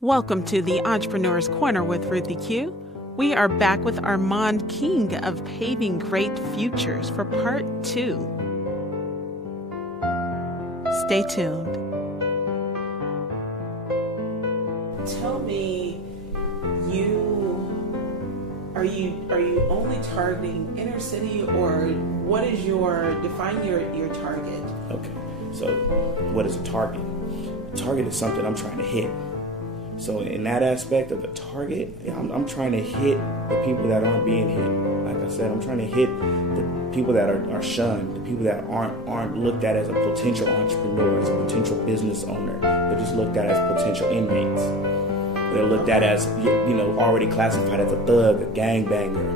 Welcome to the Entrepreneur's Corner with Ruthie Q. We are back with Armand, king of Paving Great Futures, for part 2. Stay tuned. Tell me, are you only targeting inner city, or what is define your target? Okay, so what is a target? A target is something I'm trying to hit. So in that aspect of a target, I'm trying to hit the people that aren't being hit. Like I said, I'm trying to hit the people that are shunned, the people that aren't looked at as a potential entrepreneur, as a potential business owner. They're just looked at as potential inmates. They're looked at as, already classified as a thug, a gangbanger,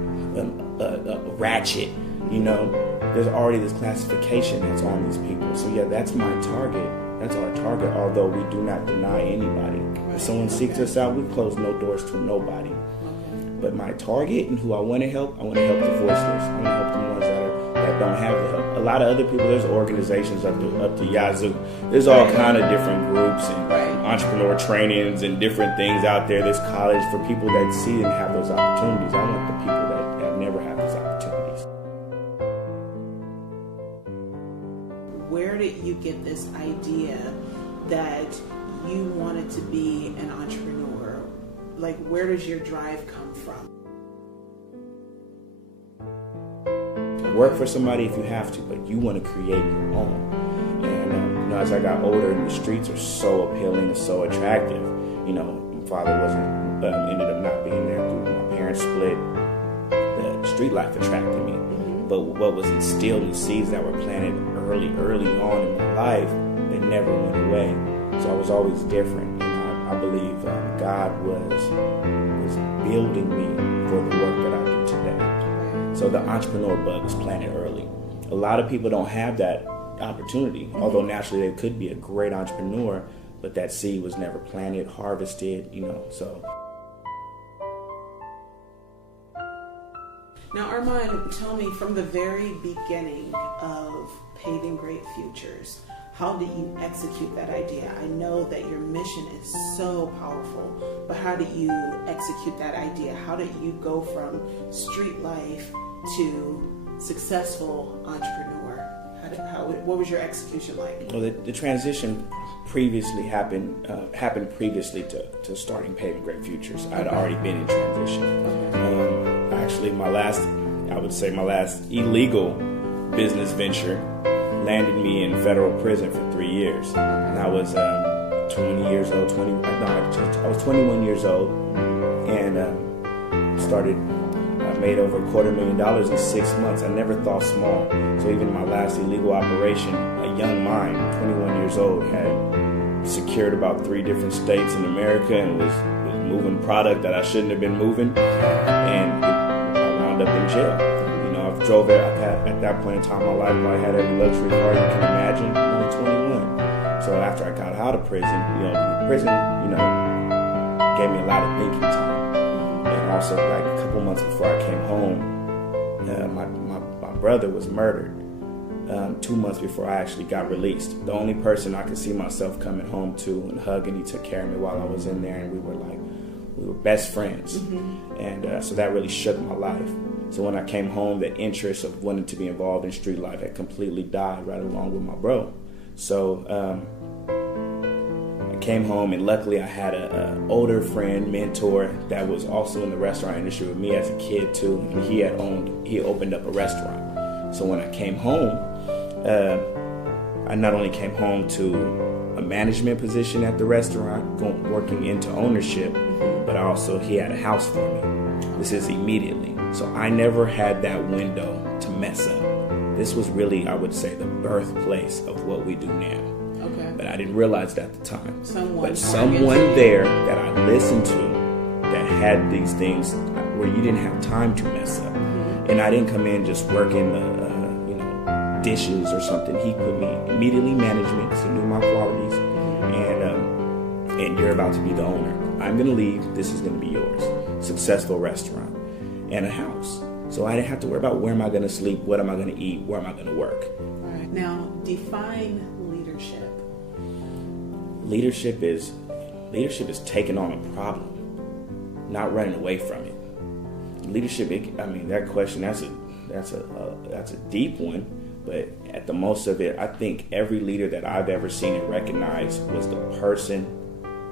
a ratchet. There's already this classification that's on these people. So yeah, that's my target. That's our target, although we do not deny anybody. If someone seeks us out, we close no doors to nobody. But my target and who I want to help the voiceless. I want to help the ones that don't have the help. A lot of other people, there's organizations up to Yazoo. There's all kind of different groups and entrepreneur trainings and different things out there. There's college for people that see and have those opportunities. I want the people that never have those opportunities. Where did you get this idea that you wanted to be an entrepreneur? Like, where does your drive come from? Work for somebody if you have to, but you want to create your own. And as I got older, the streets are so appealing and so attractive. My father ended up not being there. My parents split. The street life attracted me. But what was instilled in seeds that were planted early on in my life, they never went away. So I was always different. And I believe God was building me for the work that I do today. So the entrepreneur bug was planted early. A lot of people don't have that opportunity, although naturally they could be a great entrepreneur, but that seed was never planted, harvested, so. Now, Armand, tell me, from the very beginning of Paving Great Futures, how did you execute that idea? I know that your mission is so powerful, but how did you execute that idea? How did you go from street life to successful entrepreneur? What was your execution like? Well, the transition previously happened previously to starting Paving Great Futures. I'd already been in transition. Actually, my last illegal business venture landed me in federal prison for 3 years. And I was 20 years old. I was 21 years old, and I made over $250,000 in 6 months. I never thought small. So even my last illegal operation, a young mind, 21 years old, had secured about 3 different states in America and was moving product that I shouldn't have been moving, and I wound up in jail. I've drove it. At that point in time in my life, I had every luxury car you can imagine. I'm only 21. So after I got out of prison, prison gave me a lot of thinking time. And also, like a couple months before I came home, my brother was murdered. 2 months before I actually got released. The only person I could see myself coming home to and hugging, he took care of me while I was in there, and we were best friends. And so that really shook my life. So when I came home, the interest of wanting to be involved in street life had completely died right along with my bro. So I came home, and luckily I had an older friend, mentor, that was also in the restaurant industry with me as a kid too. And he opened up a restaurant. So when I came home, I not only came home to a management position at the restaurant, working into ownership, but also he had a house for me. This is immediately. So I never had that window to mess up. This was really, I would say, the birthplace of what we do now. Okay. But I didn't realize that at the time. Someone there that I listened to that had these things where you didn't have time to mess up. And I didn't come in just working dishes or something. He put me immediately management, so knew my qualities, and you're about to be the owner. I'm going to leave. This is going to be yours. Successful restaurant and a house. So I didn't have to worry about where am I going to sleep, what am I going to eat, where am I going to work. All right. Now, define leadership. Leadership is Leadership is taking on a problem, not running away from it. Leadership, that question, that's a deep one, but at the most of it, I think every leader that I've ever seen and recognized was the person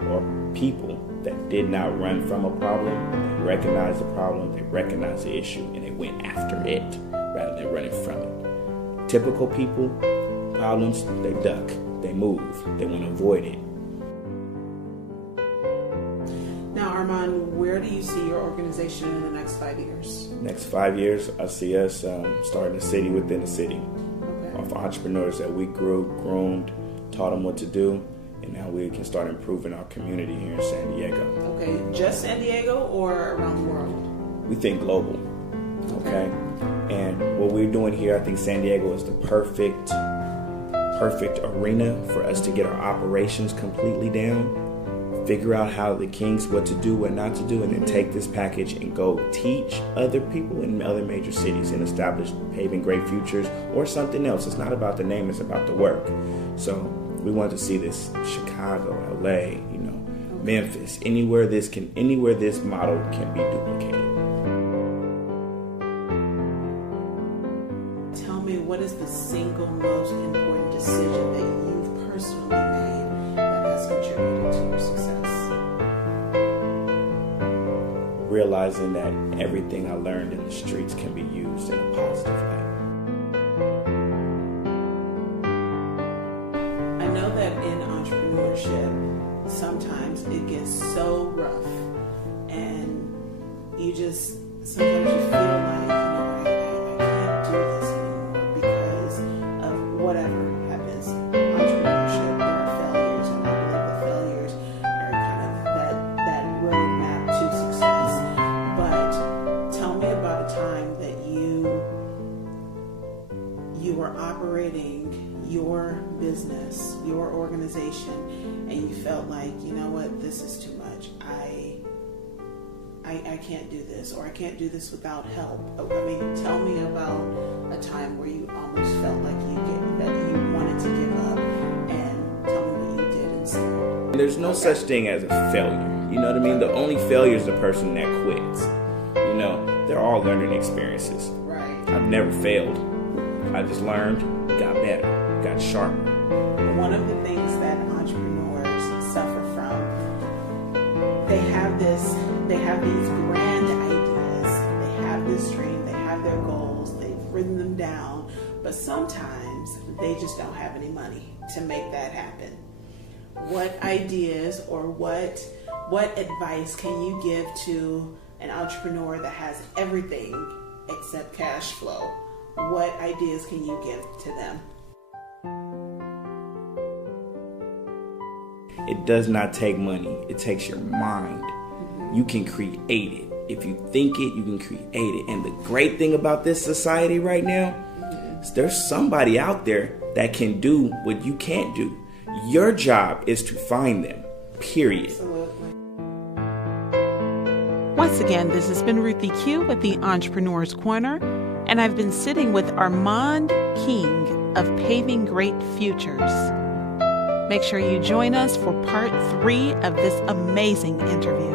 or people that did not run from a problem. They recognized the problem, they recognized the issue, and they went after it rather than running from it. Typical people, problems, they duck, they move, they want to avoid it. Now, Armand, where do you see your organization in the next 5 years? Next 5 years, I see us starting a city within a city. Okay. Of entrepreneurs that we groomed, taught them what to do, and now we can start improving our community here in San Diego. Okay, just San Diego or around the world? We think global, okay? And what we're doing here, I think San Diego is the perfect arena for us to get our operations completely down, figure out how the kinks, what to do, what not to do, and then take this package and go teach other people in other major cities and establish Paving Great Futures or something else. It's not about the name, it's about the work. So we want to see this Chicago, LA, Memphis, anywhere this model can be duplicated. Tell me, what is the single most important decision that you've personally made that has contributed to your success? Realizing that everything I learned in the streets can be used in a positive light. I know that in entrepreneurship, sometimes it gets so rough, and sometimes you feel like, I can't do this anymore because of whatever happens. Entrepreneurship, there are failures, and I believe the failures are kind of that roadmap to success. But tell me about a time that you were operating your business, your organization, and you felt like, this is too much. I can't do this, or I can't do this without help. Tell me about a time where you almost felt like that you wanted to give up, and tell me what you did instead. There's no such thing as a failure. You know what I mean? The only failure is the person that quits. They're all learning experiences. Right. I've never failed. I just learned, got better, got sharper. One of the things that entrepreneurs suffer from, they have these grand ideas, they have this dream, they have their goals, they've written them down, but sometimes they just don't have any money to make that happen. What ideas or what advice can you give to an entrepreneur that has everything except cash flow? What ideas can you give to them? It does not take money. It takes your mind. You can create it. If you think it, you can create it. And the great thing about this society right now is there's somebody out there that can do what you can't do. Your job is to find them, period. Absolutely. Once again, this has been Ruthie Q with the Entrepreneur's Corner, and I've been sitting with Armand King of Paving Great Futures. Make sure you join us for part 3 of this amazing interview.